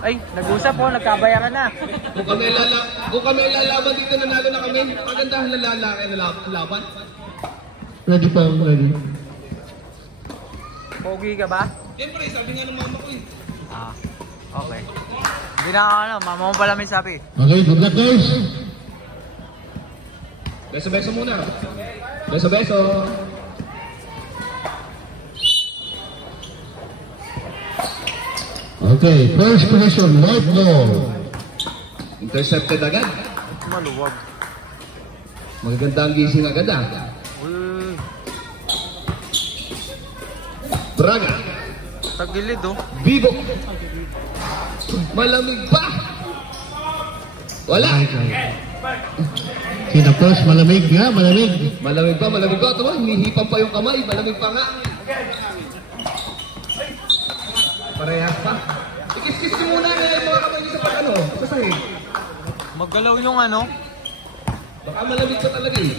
Ay, nag-usap po, nagkabayaran na. Kung kami lalaban dito, nanalo na kami. Pagandahan na lalaki na laban. Ready pa, ready. Pogi ka ba? Siyempre, sabi nga ng mama ko eh. Ah, okay. Hindi na ano, mama mo pala may sabi. Okay, good luck guys. Beso-beso muna. Beso-beso. Okay, first position, white ball. Intercepted agad. Maluwag. Magaganda ang gising agad ah. Braga. Tagilid oh. Bibo. Malamig pa. Wala. Sina first, malamig nga, malamig. Malamig pa. Ito ba? Hinihipan pa yung kamay. Malamig pa nga. Parehas pa. Ikis-kis nyo muna nga yung mga kamay sa pag-ano. Sa sahig. Maggalaw yung ano. Baka malamig pa talaga eh.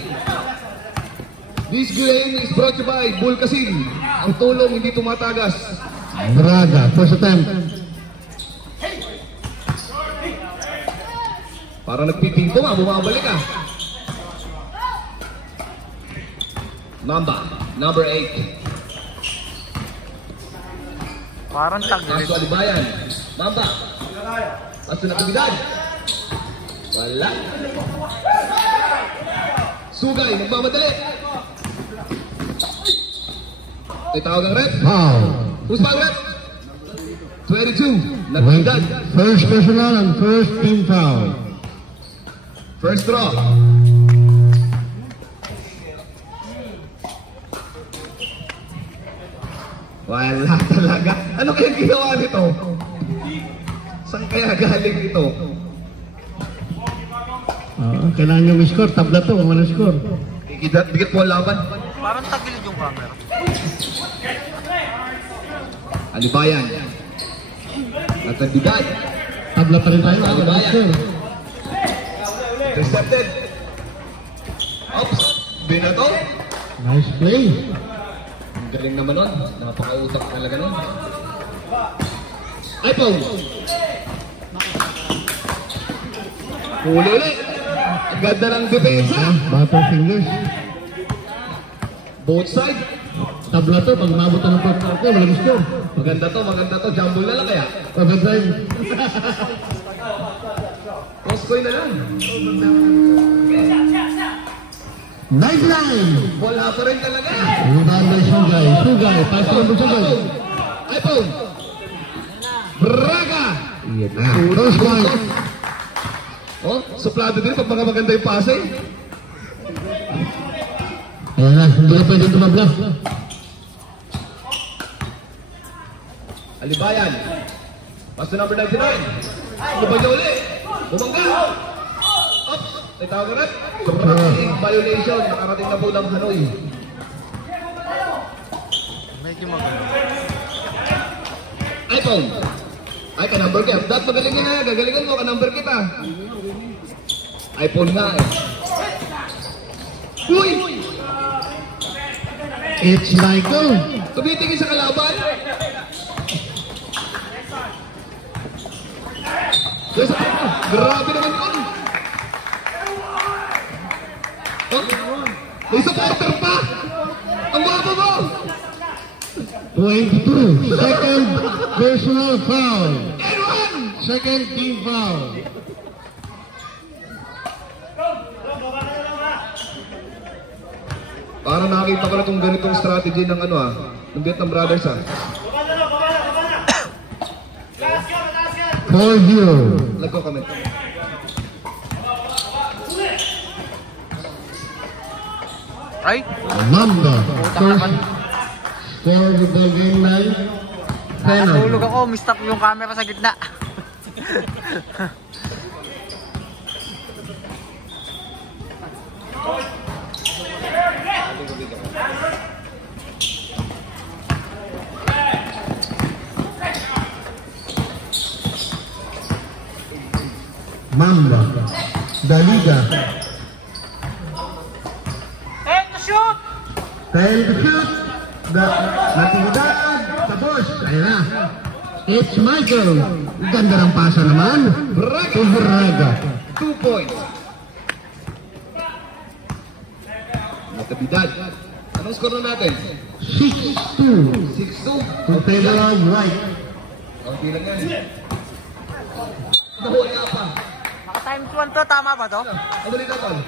This game is brought to you by Bulkasin. Ang tulong hindi tumatagas. Braga, first attempt. Parang nagpipinto nga, bumabalik ah. Mamba, number 8. Parang tagilid. Kaso Alibayan. Mamba. Kaso na kabidad. Wala. Sugay, nagmamadali. May tawag ang rep. Foul. Who's pa ang rep? 22. Nagkabidad. First personal and first team foul. First draw. Wala talaga. Ano kaya ginawa nito? Saan kaya galing ito? Kailangan nyo score, tabla to, walang score. Bigat po ang laban. Parang tagilid yung camera. Alibayan. Natagbiday. Tabla pa rin tayo, walang Alibayan. score. Intercepted. Oops. Binato. Nice play. Ang galing naman nun. Napaka-utak talaga nun. iPhone. Huli ulit. Ang ganda ng depensa. Battle fingers. Both side. Tabla to, pag mabot ng pagkakako, walang score. Maganda to. Jumble na lang kaya. Overtime. Costcoy na lang. Nice line. Wala pa rin talaga. Rebound by Sugay. Sugay, pass to the Sugay. iPhone. Braga. First point. Oh, suplado din pag mga maganda yung pase. Ayan na, hindi na pwede tumabla. Alibayan. Pass to number 99. Bumangga ulit. Bumangga. Oops. May tawag na rin. Violation. Nakarating na po ng Hanoi. Medyo maganda. iPhone. Ay, ka-number ka. Dat, magaling nga. Gagalingan mo. Ka-number kita. iPhone nga eh. Uy! It's Michael. Tumitingin sa kalaban. Yes, grabe naman yun. Oh, may supporter pa. Ang guwapo mo. 22. Second personal foul. N1. Second team foul. Parang nakakita ko na itong ganitong strategy ng ano ng Vietnam Brothers 4-0. Nagko-comment. Ay! Mamba. First score of the game 9. Nakatulog ako, mistap yung camera sa gitna. Mamba. Daliga. Hey, to shoot! Fail to shoot. Natividad. Tapos. Ayan na. It's Michael. Ganda ng pasa naman. Braga. To Braga. 2 points. Nagkabidad. Anong score na natin? 6-2. 6-2. To favor of White. Okay lang yan. Nahuya pa. Maka times 1 to, tama ba to? Ano ulit naman?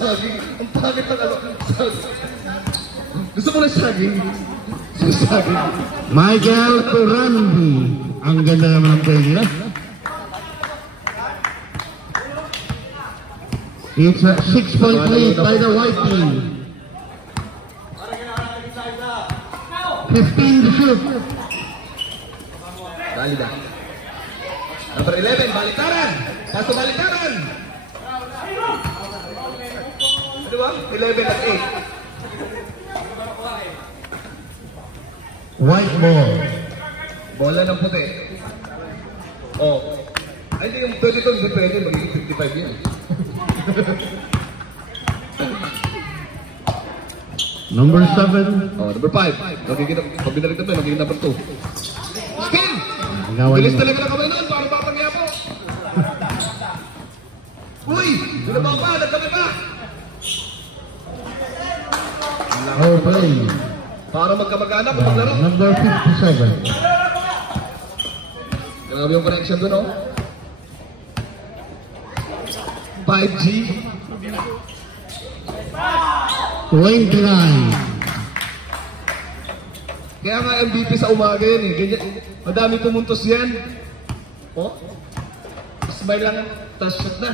Saging. Ang pangit ng ano. Saging. Gusto mo na saging? Saging. Michael Turandi. Ang ganda naman ng play nila. It's a 6-point lead by the White team. 15 to shoot. Dali na. Number 11, baliktaran. Paso baliktaran. Ano ba? 11 at 8. White ball. Bola ng puti. Oh. Ay, hindi yung 22, hindi pwede. Magiging 55 yan. Number 7. Oh, number 5. Pag binalit naman, magiging number 2. Skin! Ginawa Bilis niya. talaga na kamay noon. Parang papangya po. Uy! Binabang pa! Nagkami pa! Oh, play. Para magkamag-anak kung maglaro. Number 57. Grabe yung connection doon, oh. 5G. 29. Kaya nga MVP sa umaga yan, eh. Ganyan, madami pumuntos yan. Oh? Mas may lang touch shot na.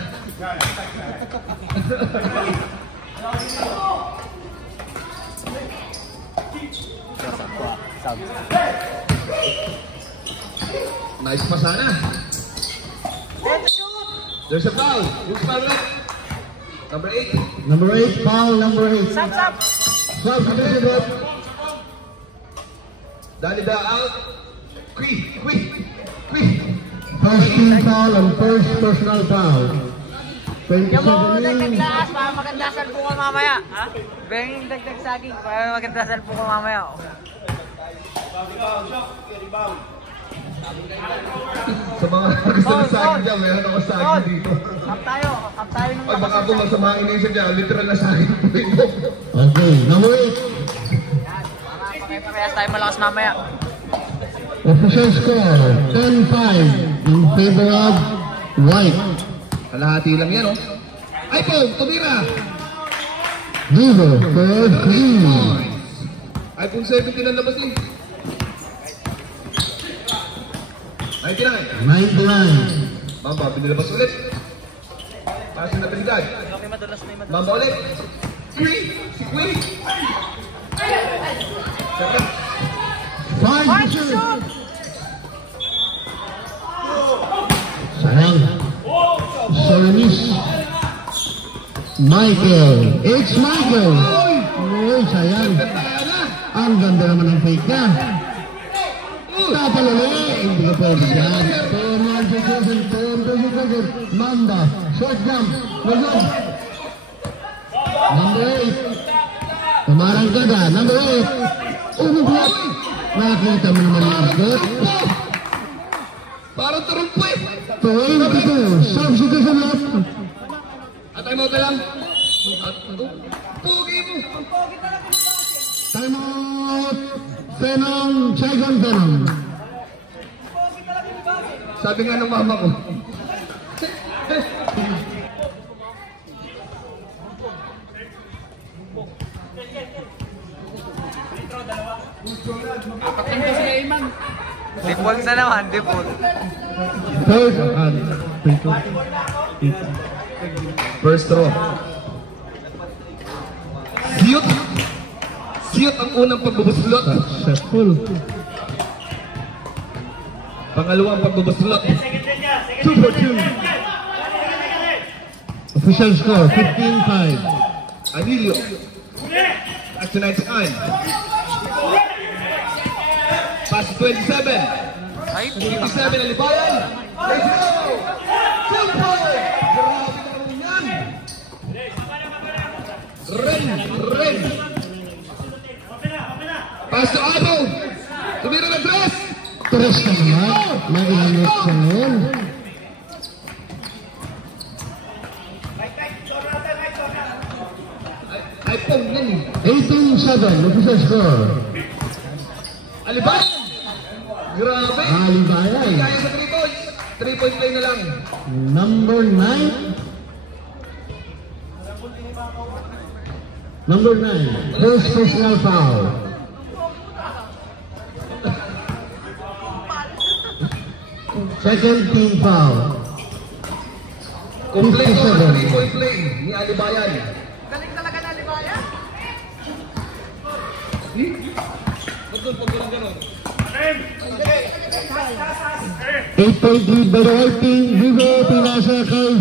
Nice pa sana. There's a foul. Who's foul left? Number 8. Number 8, foul number 8. Sap! Substitute. Danida out. Quick. First team foul and first personal foul. Yung mo 27 dagdag in. lakas para maganda salpo ko mamaya. Ha? Benging dagdag saging para maganda salpo ko mamaya. Sa mga gusto ng saging dyan, meron ako saging dito. Kap tayo nung Ay, baka po masama ang inisip dyan, literal na saging po ito. Okay, number 8. Para parehas tayo malakas mamaya. Official score, 10-5 in favor of White. Kalahati lang yan, oh. Ay po, tumira! Divo for 3. iPhone 17 ang labas eh. 99. 99. Mamba, pinilabas ulit. Pass na Trinidad. Okay, madulas na yung madulas. Mamba ulit. Quick! 5 to shoot. Sayang. Service. Michael. It's Michael. Uy, sayang. Tayo na! Ang ganda naman ng fake niya. Tatalali. Hindi ka pwede dyan. Manda. Short jump. Wagod. Number 8. Tumarang ka na. Number 8. Umubot. Nakita mo naman yung asgot. Parang turumpo eh. 22. Substitution left. At time out na lang. At pogi mo. Time out. Phenom. Second Phenom. Sabi nga ng mama ko. Default na naman, default. Third. First throw. Cute. Cute ang unang pagbubuslot. Successful. Pangalawang pagbubuslot. 2 for 2. Official score 15-5. Anilio. That's tonight's time. Pass to 27. Ay, 57 Alibayan. Let's go! Simple! Grabe naman yan. Ren. Pass to Abo! Tumira ng dress! Tres ka naman. Mag-init siya ngayon. Ay, pong yan eh. 18-7. Official score. Alibayan! Grabe! Alibayan. Kaya sa 3 points. 3-point play na lang. Number 9. Number 9. First personal foul. Second team foul. Kompleto ang 57. 3-point play ni Alibayan. Galing talaga na Alibayan. Pagkulang gano'n. 8-point lead by the white team. Vivo pinasa kay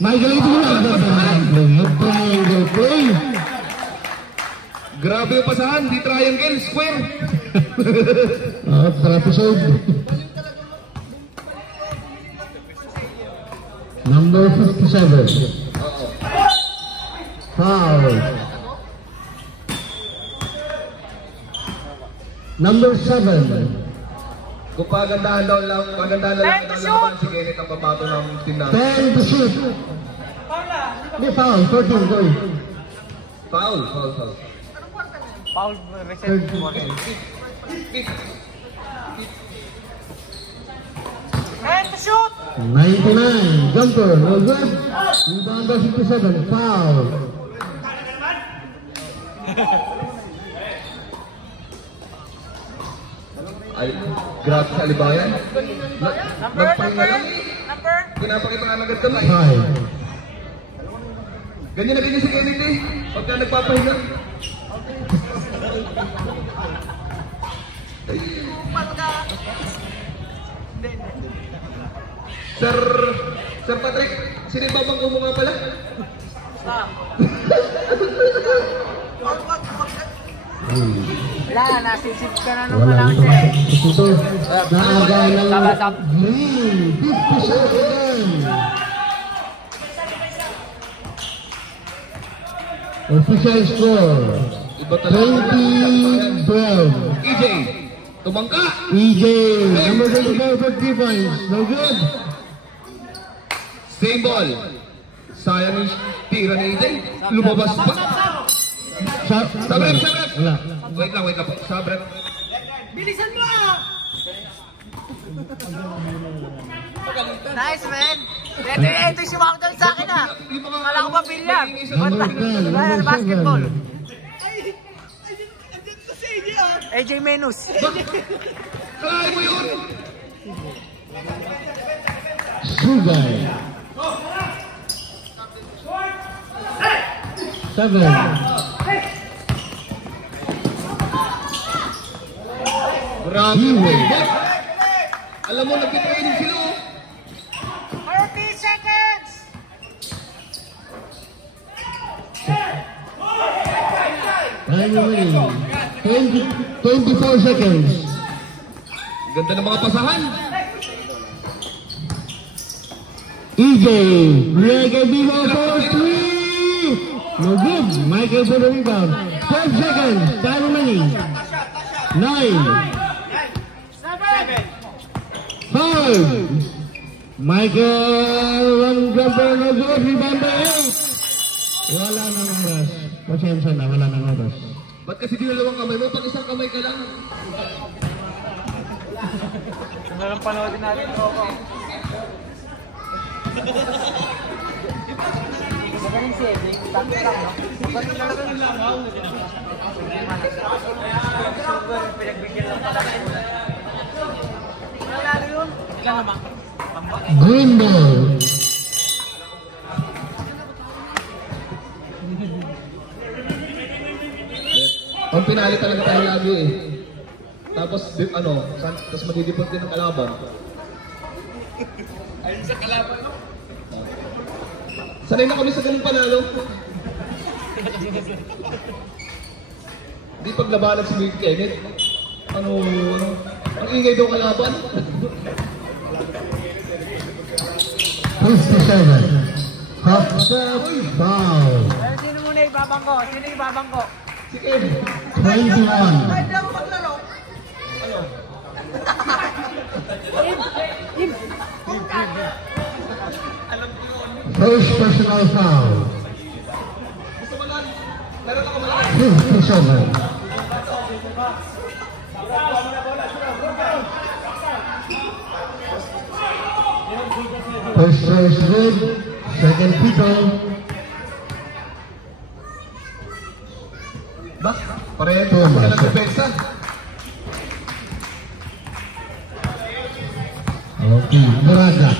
Michael. Ito lang. Triangle play. Grabe yung pasahan. Di triangle, square. Per episode. Number 57. Foul. Number 7. Kung pagandahan daw lang, pagandahan na lang ang laban, si Kenneth ang papato ng team namin. 10 to shoot. Hindi, foul. 14, go. Foul. Paul reset mo. And to shoot! 99. Jumper. No good. Rebound by 57. Foul. Ay, grabe sa Alibayan. Nagpahinga lang. Number? Pinapakita nga agad kami. 5. Ganyan na ganyan si Kenneth eh. Pagka nagpapahinga. Sir Patrick, sino yung babang mo nga pala? Wala, nasisip ka na nung Wala malaki. ito. Naaga ng Sabasab. green. 57. Official score. Iba talaga. 20-12. EJ, tumangka! EJ, number 24 for 3 points. No good. Same ball. Sayang yung tira ni EJ. Lumabas pa. Sabrep! Wala. Wait lang po. Sabrep. Bilisan mo! Nice, man! Ito yung sumangdal sa akin, ah! Kala ko pa bilyag! What? Basketball! AJ Menus! Kalahin mo yun! Sugay. 7. Grabe mo eh. Alam mo, nag-training sila oh. 30 seconds! Time remaining. 24 seconds. Ganda ng mga pasahan. EJ, Michael Vivo for 3. No good. Michael for the rebound. 12 seconds. Time remaining. 9. 5. Michael, one jumper, no good. Rebound by 8. Wala nang oras. Pasensya na, wala nang oras. Ba't kasi dinalawang kamay mo? Pag isang kamay ka lang. Ano panoodin natin? Magaling si Edwin. Tanto lang, no? Magaling talaga yung langaw. Super, pinagbigyan lang talaga. Lalo yun. Ika naman. Green ball. Ang pinali talaga tayo lagi eh. Tapos, tapos magdidipot din ng kalaban. Ayun sa kalaban, no? Sanay na kami sa ganun panalo. Di paglabanan si Mick Kenneth. Ang ingay daw kalaban. 57. Half step foul. Sino muna ibabangko? Sino ibabangko? Si Kenneth. 21. Pwede ako maglaro. First personal foul. 57. First throw is good. Second free throw. Ba? Pareho na ng depensa. Okay, Braga.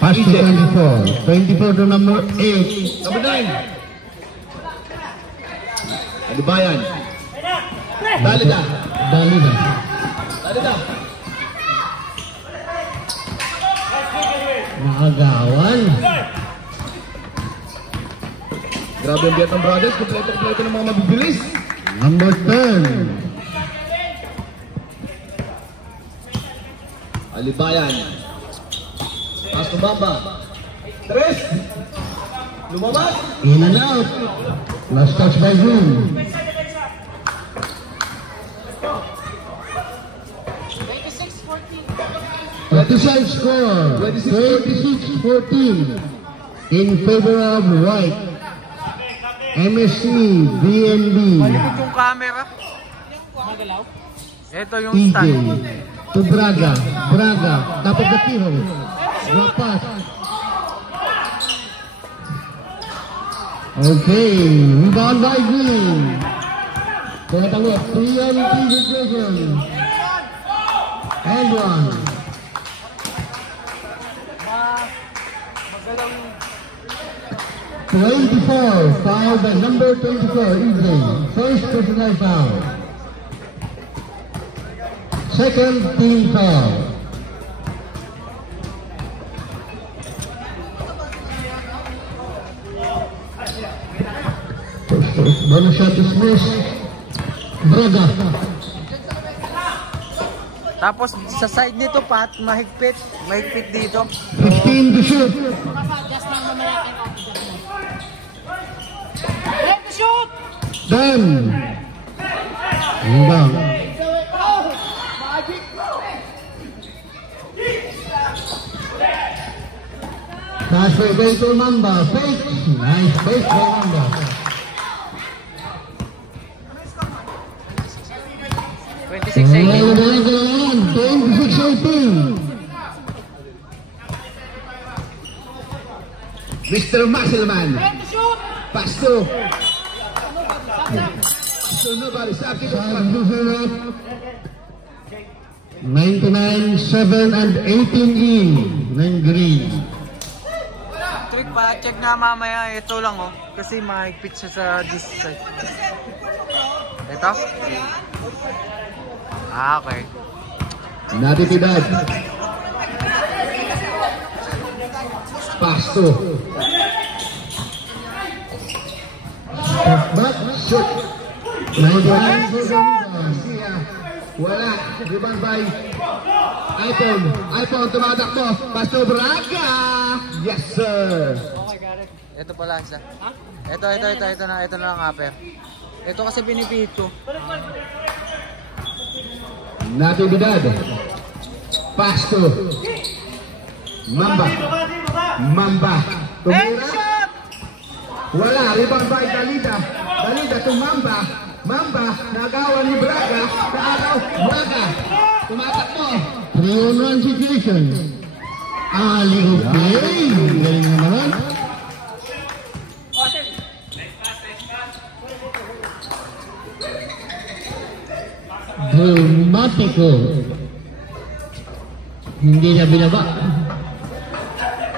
Pass to 24. 24 to number 8. Number 9. Alibayan. Dalida. Dalida. Dalida. Maagawan. Grabe ang Vietnam Brothers. Kompleto ng mga mabibilis. Number 10. Alibayan. Pass to Bamba. 3. Lumabas. In and out. Last touch by Zoom. 26 score. 26-14 in favor of White. MSC BNB. Malipit yung camera. Ito yung EJ stand. to Braga. Braga. Top of the keyhole. Drop pass. Okay. Rebound by Green. Tumatawag. 3-on-3 situation. And one. Magalang 24, foul by number 24, EJ. First personal foul. Second team foul. Bonus shot is missed. Braga. Tapos sa side nito, Pat, mahigpit. Mahigpit dito. 15 to shoot. Done. Rebound. Pass for to Mamba. Fake. Nice fake by Mamba. 26-18. 26-18. Mr. Muscleman. Pass to. So nobody. Sakit. 99-7 and 18 in ng Green. Trick pa, check nga mamaya. Ito lang oh. Kasi mahigpit siya sa this side. Ito? Ah, okay. Natitibad. Pass to. Back shoot. 99-7. Wala. Rebound by iPhone. iPhone tumatakbo. Pass to Braga. Yes, sir. Ito pala isa. Ito na lang upper. Ito kasi pinipihit ko. Natividad. Pass to Mamba. Mamba. Tumira. Wala. Rebound by Dalida. Dalida to Mamba. Mamba. Nagawan ni Braga. Naagaw. Braga. Tumatakbo. 3-on-1 situation. Alley-oop play. Galing naman. Dramatico. Hindi na binaba.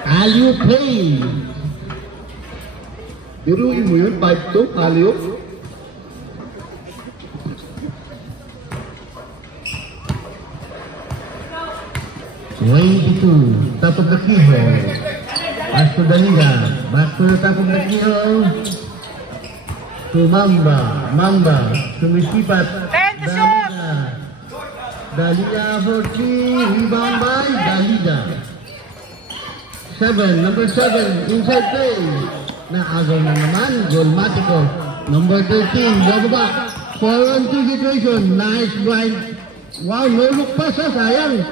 Alley-oop play. Biruin mo yun. 5-2. Alley-oop. Top of the keyhole. Pass to Dalida. Back to the top of the keyhole. To Mamba. Mamba. Sumisipat. Dalida. Dalida for 3. Rebound by Dalida. 7. Number 7. Inside play. Naagaw na naman. Golmatico. Number 13. Bababa. 4-on-2 situation. Nice blind. Wow, no look pass, sayang.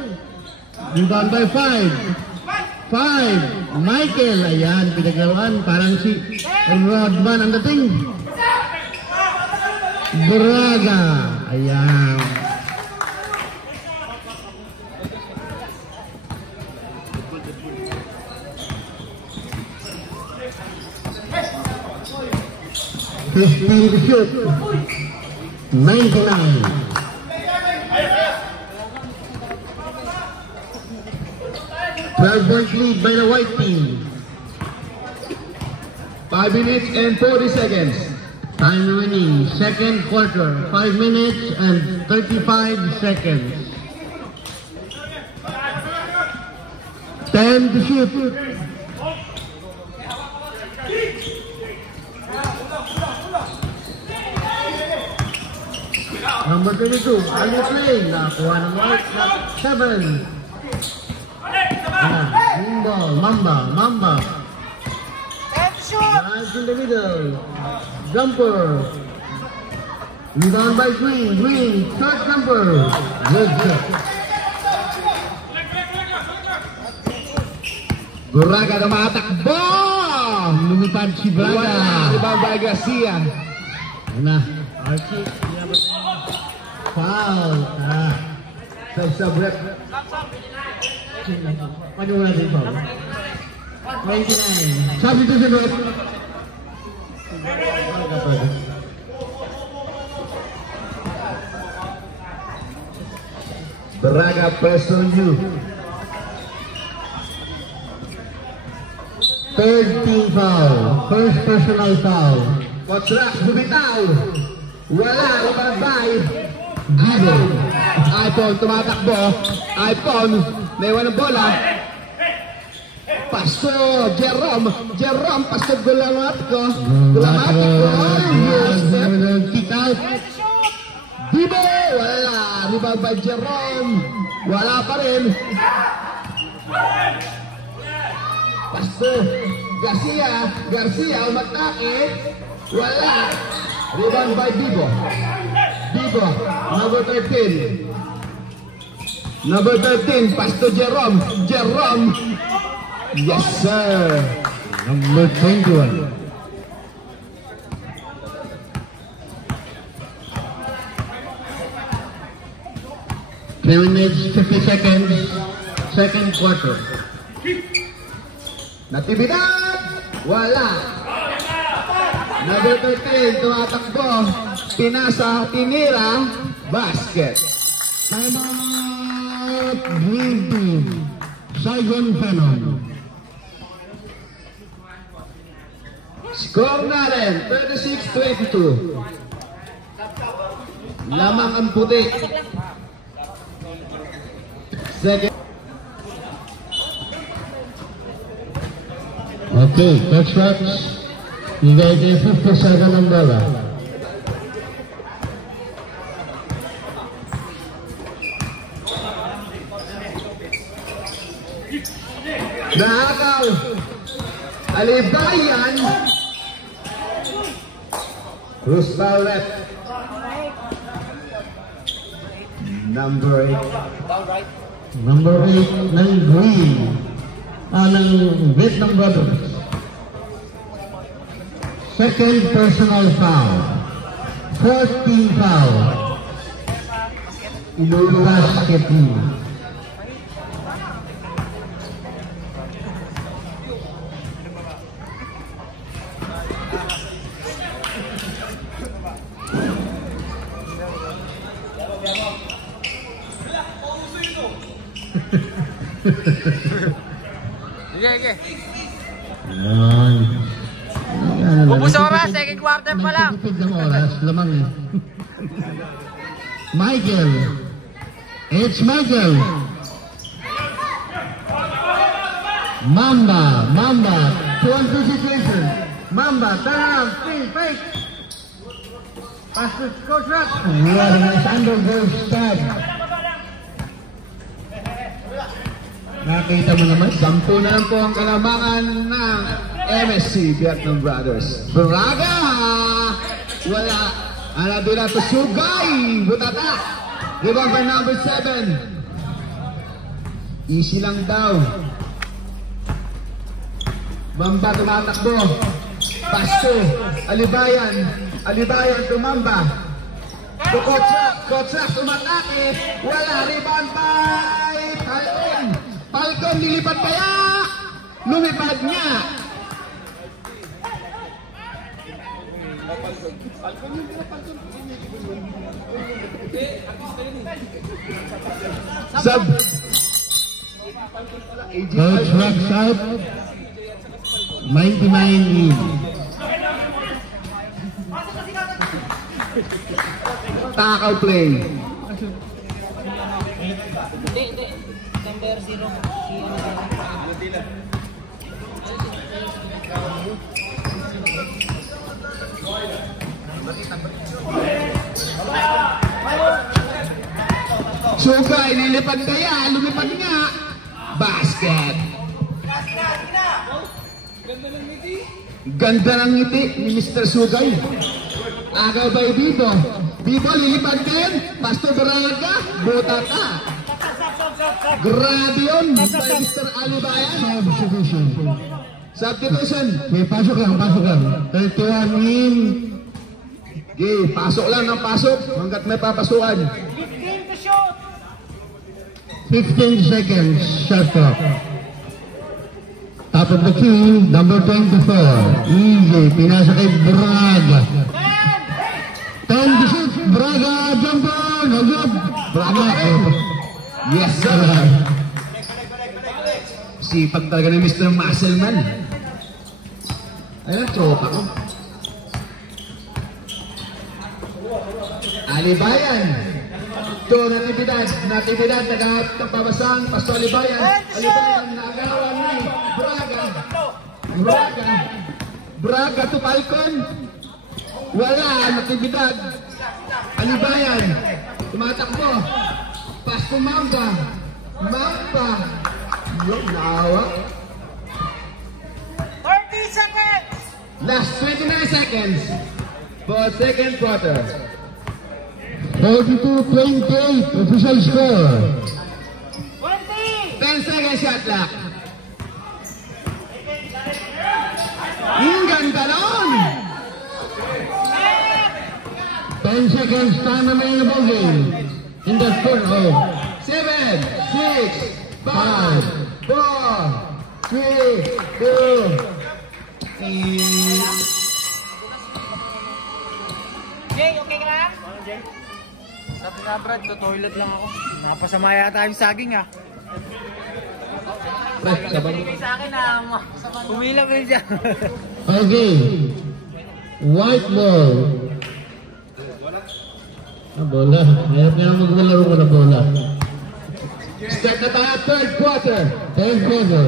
Rebound by 5. 5. Michael. Ayan, pinaglaruan. Parang si Rodman ang dating. Braga. Ayan. Fifteen to shoot. 99. Point lead by the white team. 5 minutes and 40 seconds. Time winning, second quarter, 5 minutes and 35 seconds. 10 to shoot. Number 22, Ali Play, nakuha ng white, 7. Mamba. Nice in the middle. Jumper. Rebound by Green. Third jumper. Good shot. Braga tumatakbo! Lumipad si Braga. Rebound by Garcia. Ano? Archie. Foul. Sub rep. Paano mo natin foul? 29. Substitution rep. Braga press on you. Third team foul. First personal foul. Coach Rax, bumitaw. Wala, ibabay. iPhone tumatakbo. iPhone, naiwan ng bola. Pasto, Jerome, pasto Gulamatko. Kick out. Dibo, wala. Rebound by Jerome. Wala pa rin. Pasto, Garcia, umatake. Wala. Rebound by Dibo, number 13. Number 13, Pasto Jerome. Yes, sir. Number 21. Minutes, 50 seconds. Second quarter. Natividad! Wala. Number 13, tumatakbo. Pinasa, tinira, basket. Time out. Green team. Saigon Phenom. Score natin, 36-22. Lamang ang puti. Second. Okay, Coach Rax. Bigay kayo 57 ang bola. Nahakaw. Alibayan. Bruce Paulet. Number 8. Number 8 ng Green. Ng Vietnam Brothers. Second personal foul. Fourth team foul. Basket team. Sige. Ayan. Ubus oras, second quarter pa lang. Nagtitipid ng oras, lamang eh. Michael. It's Michael. Mamba. 2-on-2 situation. Mamba, turn around, spin, fake. Pass to Coach Rax. What a nice undergoal stab. Nakita mo naman, 10 na lang po ang kalamangan ng MSC Vietnam Brothers. Braga! Wala. Anadila to Sugay. Butata. Rebound by number 7. Easy lang daw. Mamba tumatakbo. Pasto. Alibayan. Alibayan to Mamba. To Kotsak tumatake. Wala. Rebound by Falcon. Falcon nilipad kaya. Lumipad niya. Sub. Coach rocks out. 99 lead. Takaw play. Number 0. Sugay, nilipad kaya, lumipad nga. Basket. Ganda ng ngiti ni Mr. Sugay. Agaw ba dito? Dito, lilipad din. Pasto Braga, Butata. Grabe yun, by Mr. Alibayan. Substitution. Substitution. Okay, pasok lang, pasok lang. 31 in. Okay, pasok lang ng pasok hanggat may papasukan. 15 seconds, shot clock. Top of the key, number 24. Easy, pinasa kay Braga. 10 to 6, Braga, jumper, no good. Braga. Yes, sir. Sipag talaga ni Mr. Muscleman. Ayan, tropa ko. Alibayan. Ito, natividad, nagpapabasang, Pasto Alibayan. Alibayan, nagawan ni Braga. Braga to Falcon. Wala, natividad. Alibayan, tumatakbo. Pasto Mamba. Yung naawa. 30 seconds! Last 29 seconds for second quarter. 42-28, official score. 10 seconds shot clock. Yung ganda nun! 10 seconds, time available game. In the fourth row. 7, 6, 5, 4, 3, 2, Jay, okay ka lang? Sabi nga Brad, to toilet lang ako. Napasama yata yung saging ah. Binigay sa akin na umilam yun siya. Okay. White ball. Bola. Mayroon nga maglalaro ko na bola. start na tayo third quarter. Third quarter.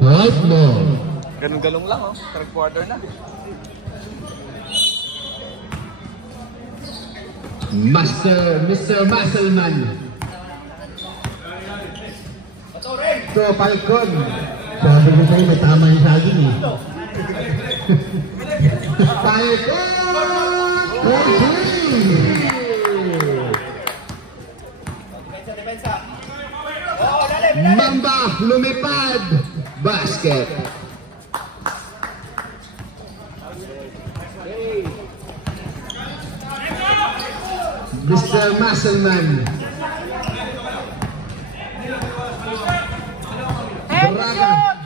White ball. Ganun-galong lang oh, third quarter na. Mr. Muscleman. To Falcon. Sabi ko sa'yo, may tama yung saging eh. Falcon! Mamba lumipad. Basket. Mr. Muscleman. Braga.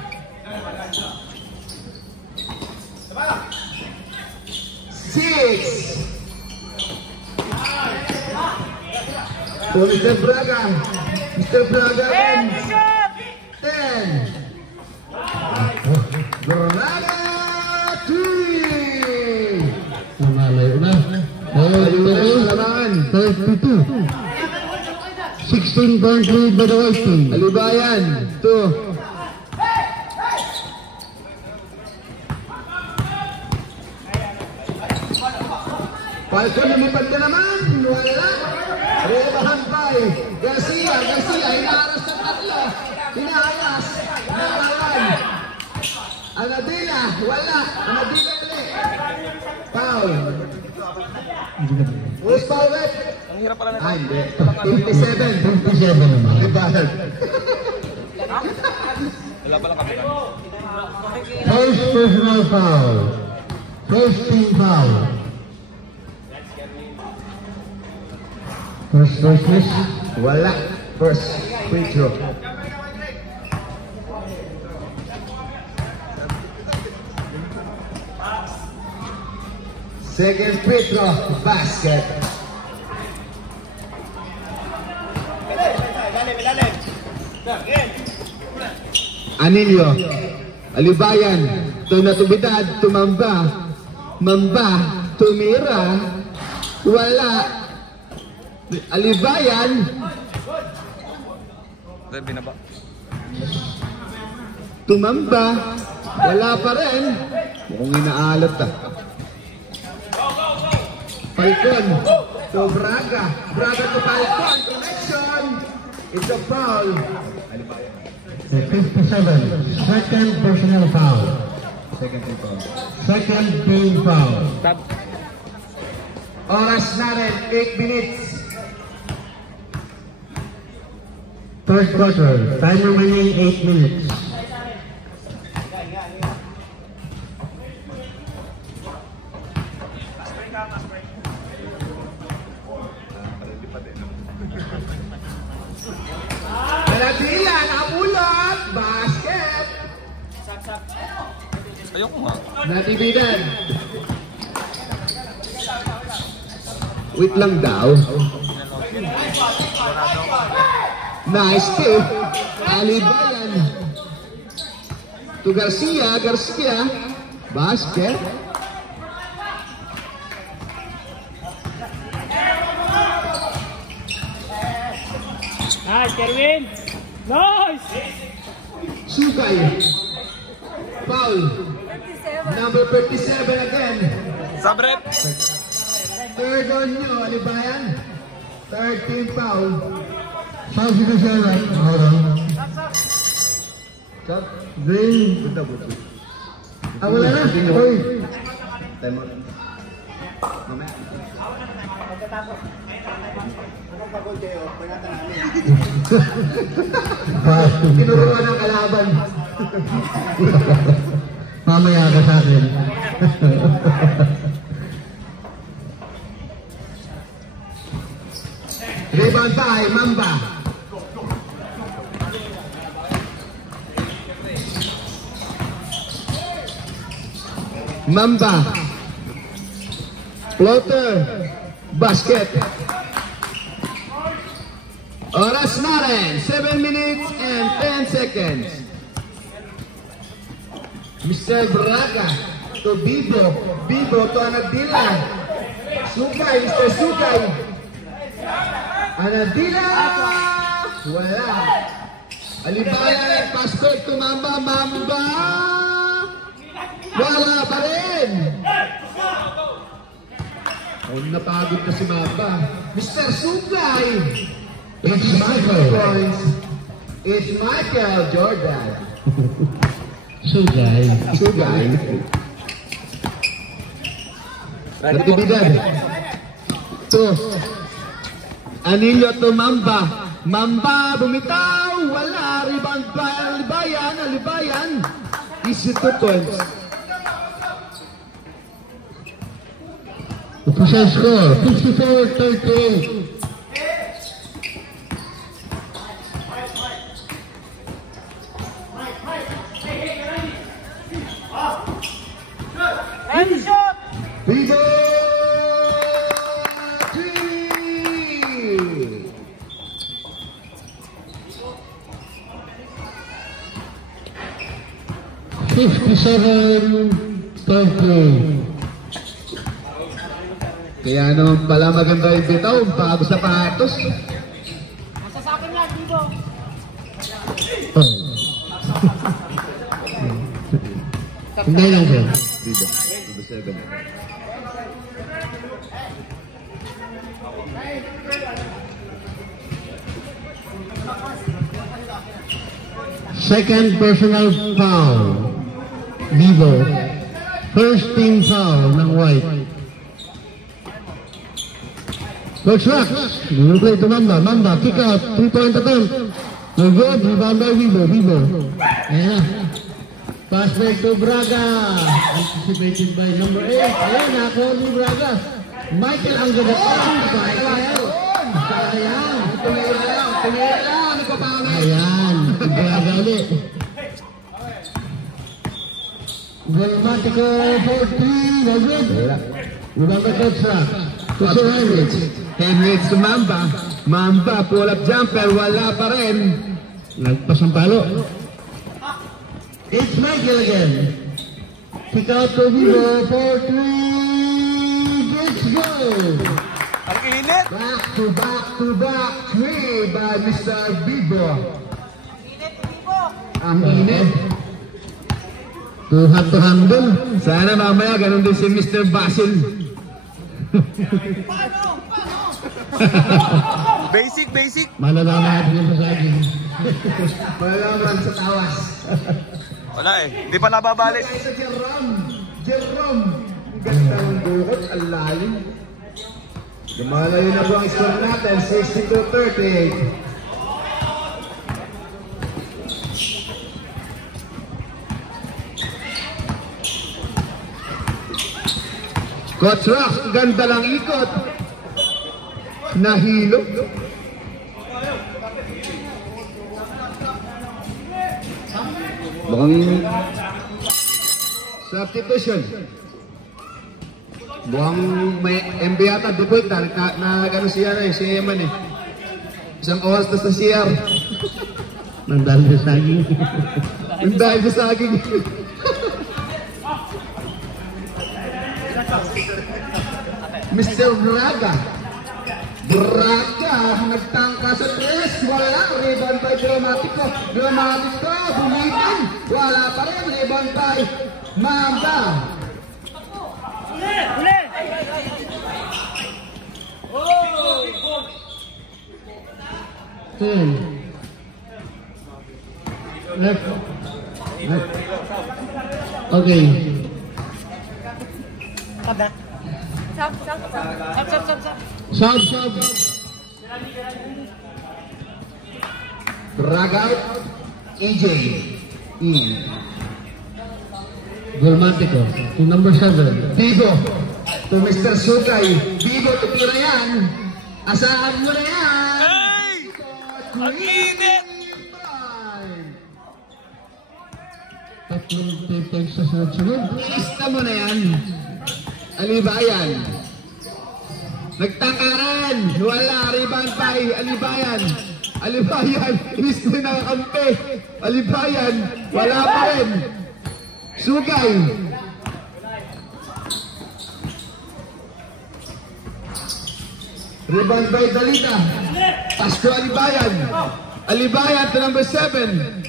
Six. So Mr. Braga. Mr. Braga. 10. Braga. 3. Malayo na. 32. 16 points lead by the white team. Alibayan. 2. Falcon, lumipad ka naman. Wala. Rebahan pa eh. Garcia. Hinaharas ng tatlo. Hinaharas. Nawalan. Anadila. Wala. Anadila. Who's foul red? Ang hirap pala na. Ah, hindi. 57. 57 naman. Ibalag. Wala pala kapitan. First personal foul. First team foul. First miss. Wala. First free throw. Second free throw. Basket. Anilio. Alibayan. Tunatubidad. Tumamba. Mamba. Tumira. Wala. Alibayan. Binaba. Tumamba. Wala pa rin. Mukhang inaalat ah. Falcon. To Braga. Braga to Falcon. Connection. It's a foul. 57. Second personal foul. Second team foul. Oras na rin. 8 minutes. Third quarter. Time remaining 8 minutes. Nalatila, nakapulot. Basket. Ayoko nga. Natibidan. Wait lang daw. Nice kill. Alibayan. To Garcia. Basket. Nice, Kerwin. Nice. Sugay. Foul. Number 57 again. Sabrep. Third on nyo, Alibayan. Third team foul. Foul si Lucena. Hold on. Stop. Green. Ah, wala na. Hoy. Time out. Mamaya. Tinuruan ng kalaban. Mamaya ka sa akin. Rebound by Mamba. Mamba. Floater. Basket. Oras na rin. 7 minutes and 10 seconds. Mr. Braga to Bibo. Bibo to Anadila. Sugay. Mr. Sugay. Anadila. Wala. Alibayan. Pastor to Mamba. Mamba. Wala pa rin. Oh, napagod na si Mamba. Mr. Sugay. It's Michael. It's Michael Jordan. Sugay. Natibidan. To Anilio to Mamba. Mamba bumitaw. Wala. Rebound by Alibayan. Easy 2 points. Official score 54-38. Vivo 57-30. Kaya naman pala maganda yung bitaw, bago sa patos. Nasa sa akin yan, Bibo. Hindi lang sir. Bibo 7. Second personal foul. Bibo. First team foul ng White. Coach Rock, will play to Mamba. Mamba, kick out, 3-point attempt. No good, rebound by Vivo. Ayan. Pass back to Braga. Anticipated by number 8. Ayan, nakakuha ni Braga. Michael ang gadatang. Sayang. Ayan, Braga ulit. Volmatico for 3. No good. Rebound by Coach Rock. Coach Henrich to Mamba. Mamba, pull-up jumper, wala pa rin. Nagpas ang palo. It's Michael again. Kick out to Vivo for 3. Let's go. Ang init! Back to back 3 by Mr. Vivo. Ang init. To handle. Sana mamaya ganun din si Mr. Basil. Basic. Malalaman natin yung pasagin. Malalaman sa tawas. Wala eh, hindi pa nababalik. Sa Jerome. Ang ganda ng bukot, ang lalim. Lumalayo na po ang score natin, 62-38. Coach Rock, ganda lang ikot. Nahilo. Mukhang substitution. Mukhang may MB yata, debut na gano'n siya na si Eman eh. Isang oras na sa CR. Nandali sa saging. Nandali sa saging. Mr. Braga, nagtangka sa tres, wala, rebound by Dramatico, bumitan, wala pa rin, rebound by Mamba. Left. Okay. Sub. Braga out, EJ. Volmatico to number 7. Vivo to Mr. Sugay. Vivo, tutira yan. Asahan mo na yan. Hey! Ang init! Tatlong tapes sa sunod-sunod. Ilista mo na yan. Alibayan. Nagtangkaran. Wala. Rebound by Alibayan. Ilista na kampe. Alibayan. Wala pa rin. Sugay. Rebound by Dalita. Pass to Alibayan. Alibayan to number 7.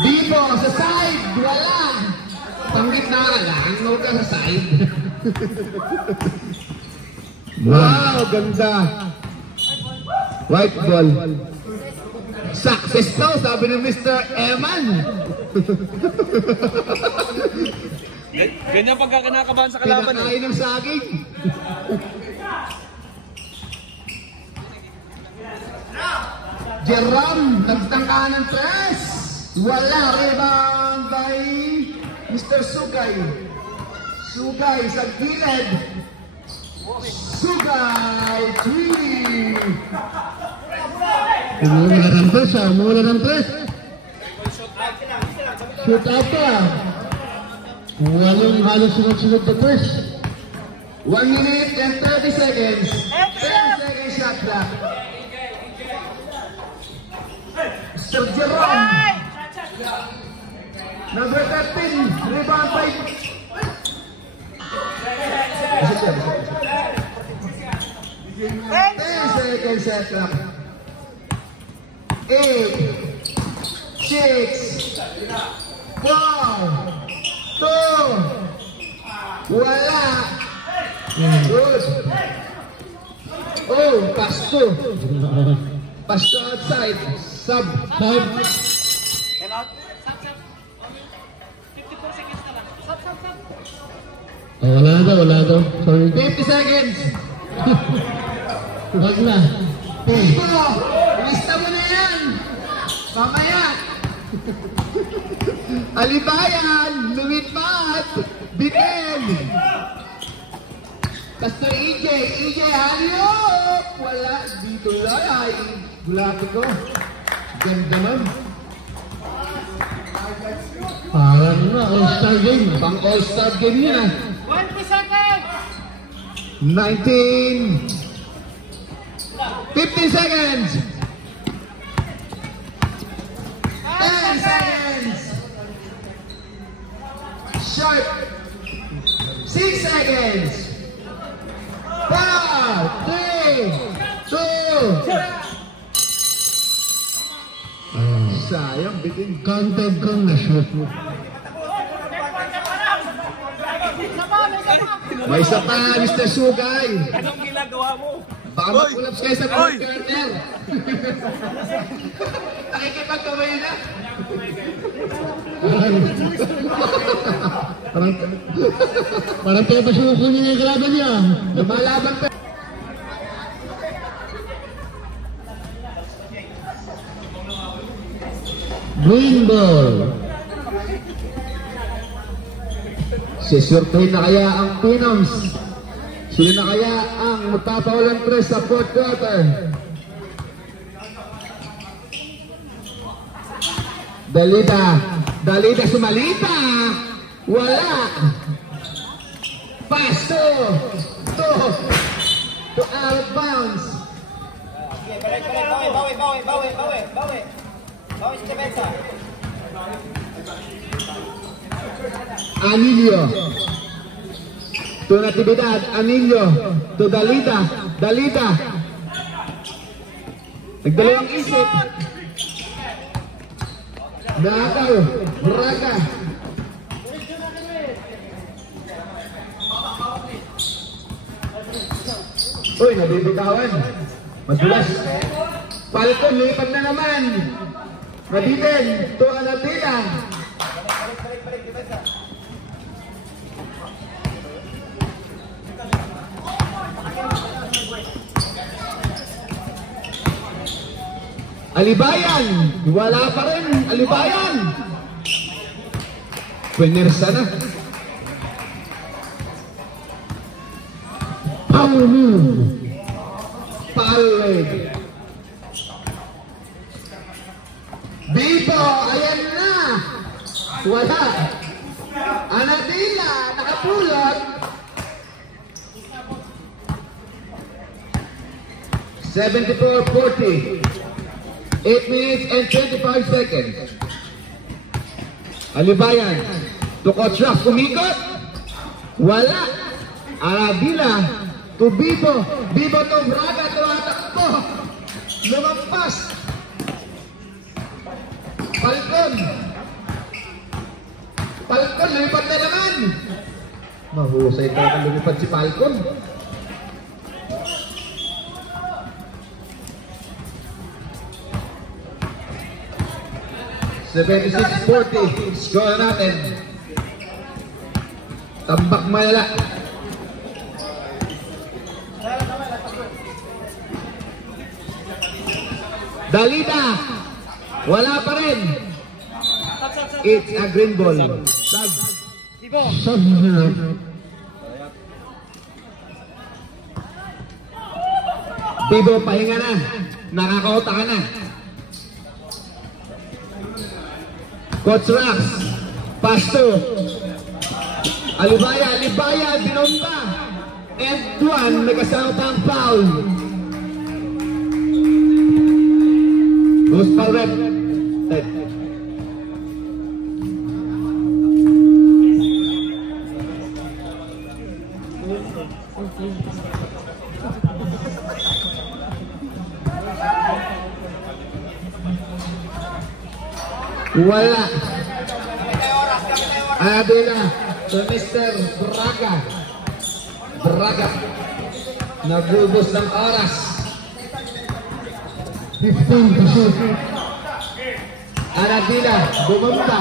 Dito sa side, wala. Panggit na lang, huwag ka sa side. Wow, ganda. White ball. Success daw, sabi ni Mr. Eman. Ganyan pagka kinakabahan sa kalaban. Pinakain ng saging. Jerome, nagtangkaan ng press. Wala, rebound by Mr. Sugay. Sugay sa gilid. Sugay, 3. Umula ng press. Shoot out pa. Walang halos sunod-sunod na press. 1 minute and 30 seconds. 10 seconds shot clock. Mr. Jerome. Number 13, rebound by... 10 seconds shot clock. 8, 6, 5, 2, Wala. Good. Oh, Pasto. Pasto outside. Sub. Sub. Oh, wala daw. Sorry. 50 seconds. Wag na. Bibo, lista mo na yan. Mamaya. Alibayan, lumipat, bitin. Basta EJ, haliyop. Wala, dito lang ay. Gulati ko. Ganda man. Parang na, all-star game. Pang all-star game niya. 20 seconds! 19. 15 seconds. 10 seconds. Sharp. 6 seconds. 5, 3, 2. Sayang, bitin. Counted kong na-shoot. May isa pa, Mr. Sugay. Anong ginagawa mo? Baka mag-collapse kayo sa mga kernel. Nakikipagkamay na. Parang pinapasuko niya yung kalaban niya. Lumalaban pa. Green ball. Sisurtahin na kaya ang Pinoms? Sila na kaya ang magpapawalan tres sa fourth quarter? Dalida sumalita. Wala. Pasto. To out of bounds. Bawi si Depensa. Anillo. To Natividad. Anillo. To Dalida. Nagdalawang isip. Nakakaw. Braga. Uy, nabibitawan. Madulas. Falcon, lipat na naman. Mabitin. To Anatila. Alibayan. Wala pa rin. Alibayan. Punersa na. Power move. Palweg. Bibo, ayan na. Wala. Anadila, nakapulot. 74-40. 8 minutes and 25 seconds. Alibayan. To Coach Raff, kumikot. Wala. Anadila. To Bibo. Bibo to Braga. Tumatakbo. Lumampas. Falcon, lumipad na naman. Mahusay ka kung lumipad si Falcon. $76-40. Score natin. Tambak malala. Dalida. Wala pa rin. It's a green ball. Sub. Sub. Bibo, pahinga na. Nakakauta ka na. Coach Rax. Pasto. Alibaya, binomba. And one, may kasama pang foul. Goes foul rep. Wala. Adela. to Mr. Braga. Braga. Nagubos ng oras. 15 to shoot. Aradila, bumamba.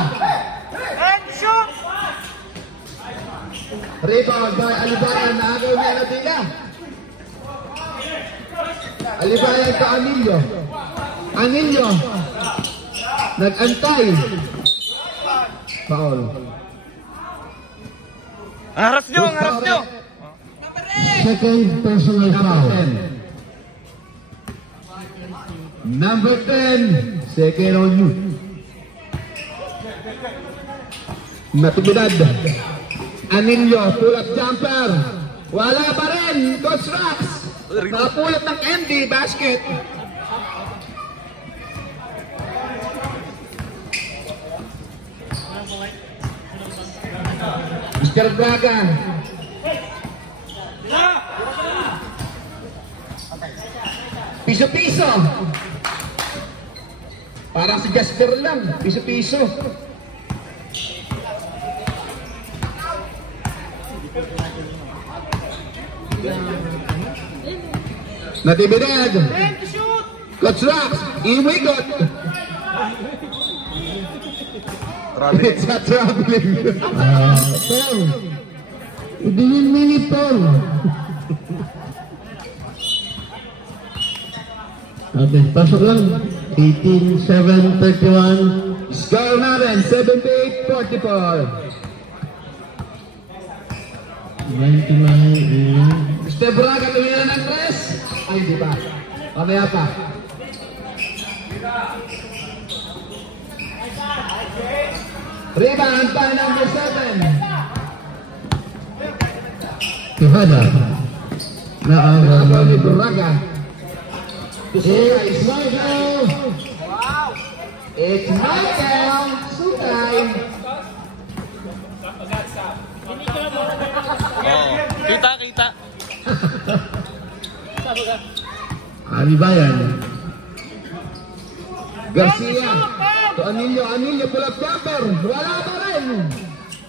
And shoot! Rebound by Alibayan, naagaw ni Aradila. Alibayan to Anillo. Anillo. Nag-antay. Foul. Ang harap nyo! Second personal foul. Number 10. Second on you. Natubidad. Anillo, pull-up jumper. Wala pa rin, Coach Rax. Napulot ng MD, basket. Mr. Braga. Piso-piso. Parang si Jasper lang, piso-piso. Natibidad. Coach Rax, iwikot. It's a traveling. Paul. Udingin minute, Paul. Okay, pasok lang. 18-7-31. Score natin, 78-44. 99. Mr. Braga, tumingin ng tres. Ay, di ba? Mamaya pa. Rebound by number 7. Tihada. Nakabaw ni Braga. It's Michael. It's Michael. Sukay. Kita. Alibayan. Garcia. To Anillo, pull-up jumper. Wala pa rin.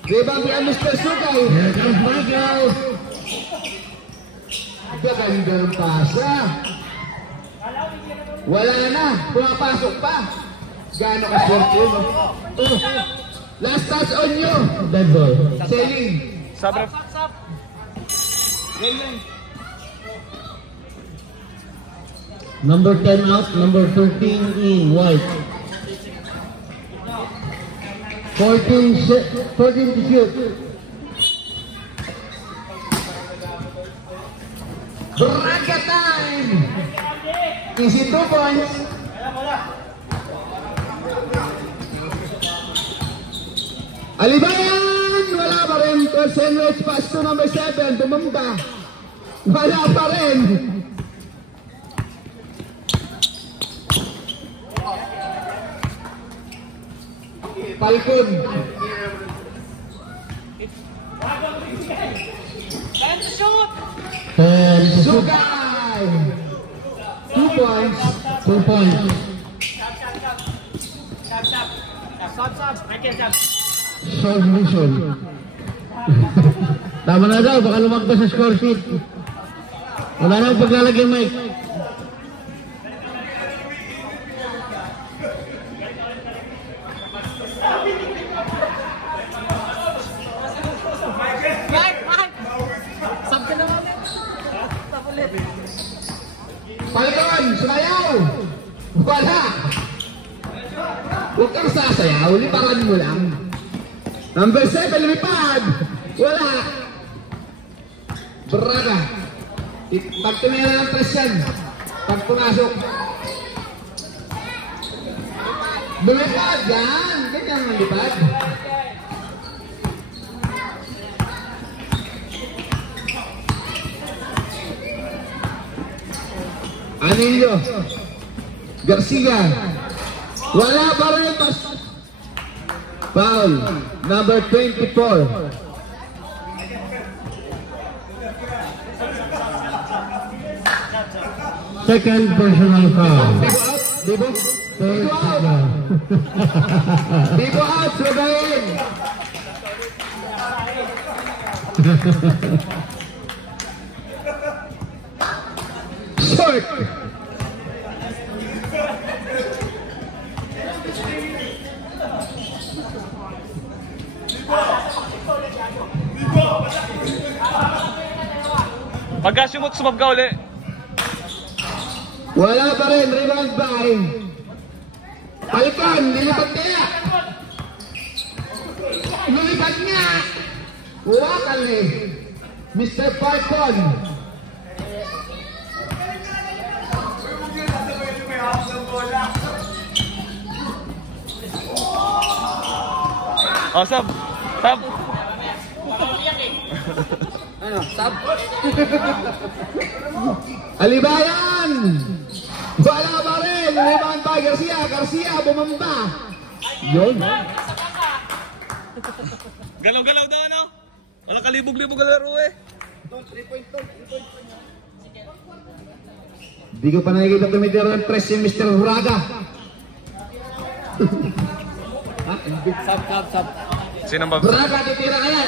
Rebound by Mr. Sukay. Here comes Michael. Gaganda ng pasa. Wala na. Pumapasok pa. Gano'n ka swerte yun. Last touch on you. Dead ball. Selling. Sabre. Number 10 out, number 13 in, white. 14 to shoot. Braga time. Easy 2 points. Alibayan! Wala pa rin. Sandwich pass to number 7. Tumamba. Wala pa rin. Falcon. And shoot! 10 to shoot. Sukay. 2 points. 2 points. Short vision. Tama na daw, baka lumagpas sa score sheet. Wala na ang paglalagay, Mike. Falcon, sumayaw! Wala! Huwag kang sasayaw, liparan mo lang. Number 7, lumipad! Wala! Braga! Pag tumira ng press yan, pag pumasok. Lumipad yan! Ganyan ang lipad. Anillo. Garcia. Wala pa rin. Foul. Number 24. Second personal foul. Dibo out. Dibo out. Dibo out. Sugayin. Short. Pagka sumab ka uli. Wala pa rin, rebound by Falcon, nilipad kaya. Nilipad niya. Wakal eh. Mr. Falcon. Oh, sab. Sab. Ano? Sab? Alibayan! Wala pa rin! Rebound by Garcia! Garcia, bumamba! Yun! Galaw-galaw daw, ano? Walang kalibog-libog na laro eh. Hindi ko pa nakikita tumitira ng press si Mr. Huraga. Sab. Sino ba? Huraga, titira kaya!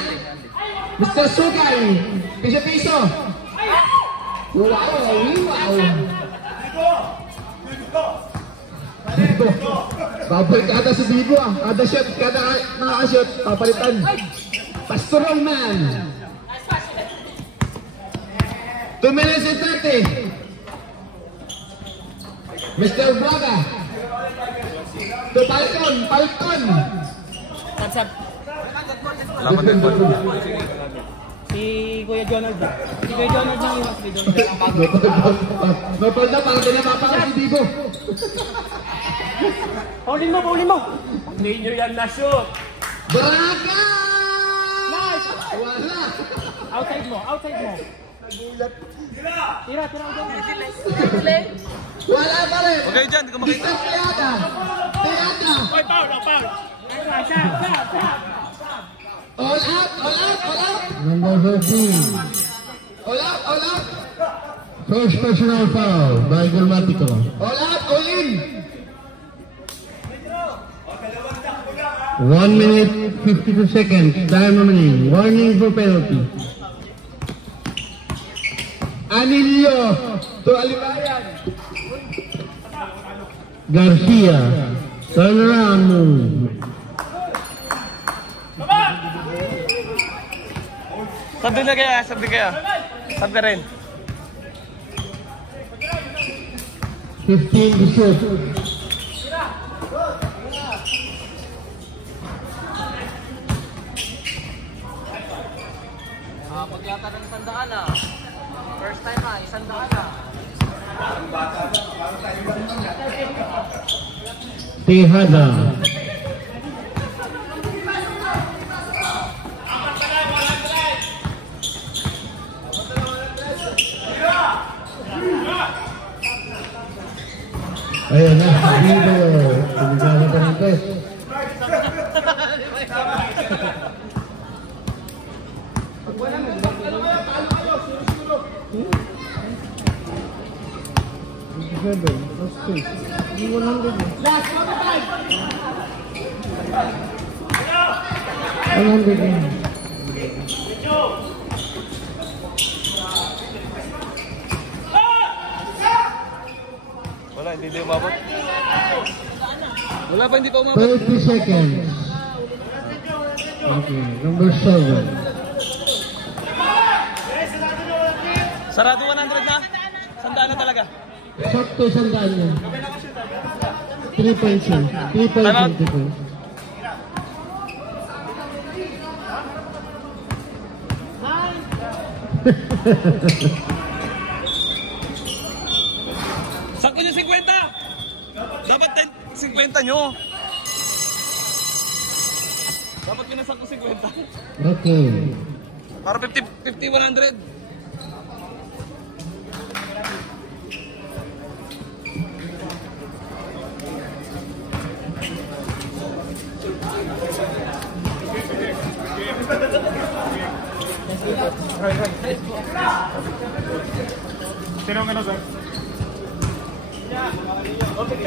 Mr. Sugay! Piso-piso! Wow! Wow! Bibo! Babalik kada si Bibo ah! Kada shot, kada nakaka-shot, papalitan! Pastor Roman! 2 minutes and 30! Mr. Braga! To Falcon! Falcon! Sab. Laman din ba? Si Kuya Jonald ba? Si Kuya Jonald nang iwas si Jonald. Nopal na, parang pinapapakal si Bibo. Paulin mo! Hindi nyo yan na-shoot. Braga! Nice! Wala! Outside mo! Tira ako dyan. Wala pa rin! Okay dyan, di ko makita. Mr. Piata! Oy, foul. All out! Number 13. All out! First personal foul by Gramatico. All out! All in! 1 minute 52 seconds. Time remaining. Warning for penalty. Anilio to Alibayan. Garcia. Turn around move. Sab din na kaya, sab ka rin. 15 to shoot. Paglata ng 100 First time 100 Tejada. Ayan na, Bibo. Pinagkala ka ng test. Wala, hindi umabot. Wala pa, hindi pa umabot. 30 seconds. Okay, number 7. Sarado 100 na. Sandaan na talaga. Sakto sandaan niya. 3 points yun. 3 points yun, 3 points. Sakto niyo 50! Dapat 50 nyo. Dapat kinasakto 50. Okay. Para 50-100. Sino ang ano, sir? Okay,